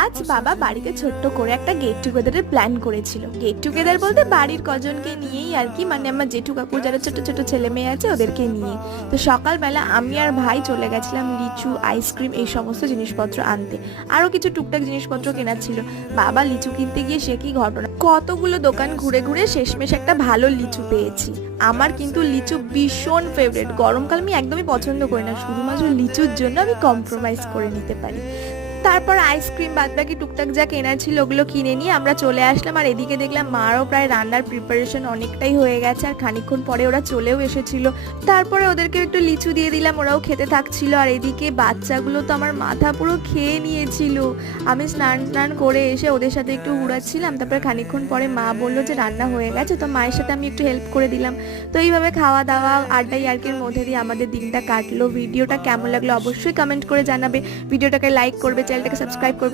আজ বাবা বাড়িতে ছোট্ট করে একটা গেট টুগেদারের প্ল্যান করেছিল। গেট টুগেদার বলতে বাড়ির কজনকে নিয়েই আর কি, মানে আমার জেঠু কাকুর যারা ছোট ছোট ছেলে মেয়ে আছে ওদেরকে নিয়ে। তো সকালবেলা আমি আর ভাই চলে গেছিলাম লিচু, আইসক্রিম এই সমস্ত জিনিসপত্র আনতে। আরো কিছু টুকটাক জিনিসপত্র কেনার ছিল। বাবা লিচু কিনতে গিয়ে সে কি ঘটনা, কতগুলো দোকান ঘুরে ঘুরে শেষমেশ একটা ভালো লিচু পেয়েছি। আমার কিন্তু লিচু ভীষণ ফেভারিট, গরমকাল আমি একদমই পছন্দ করি না, শুধুমাত্র লিচুর জন্য আমি কম্প্রোমাইজ করে নিতে পারি। তারপর আইসক্রিম বাদবাকি টুকটাক যা কেনার ছিল ওগুলো কিনে নিয়ে আমরা চলে আসলাম। আর এদিকে দেখলাম মারও প্রায় রান্নার প্রিপারেশন অনেকটাই হয়ে গেছে, আর খানিকক্ষণ পরে ওরা চলেও এসেছিল। তারপরে ওদেরকে একটু লিচু দিয়ে দিলাম, ওরাও খেতে থাকছিল। আর এদিকে বাচ্চাগুলো তো আমার মাথা পুরো খেয়ে নিয়েছিল। আমি স্নান টান করে এসে ওদের সাথে একটু ঘুরাচ্ছিলাম। তারপরে খানিকক্ষণ পরে মা বললো যে রান্না হয়ে গেছে, তো মায়ের সাথে আমি একটু হেল্প করে দিলাম। তো এইভাবে খাওয়া দাওয়া আড্ডাই আরকির মধ্যে দিয়ে আমাদের দিনটা কাটলো। ভিডিওটা কেমন লাগলো অবশ্যই কমেন্ট করে জানাবে। ভিডিওটাকে লাইক করবে, চ্যানেলটাকে সাবস্ক্রাইব করবে।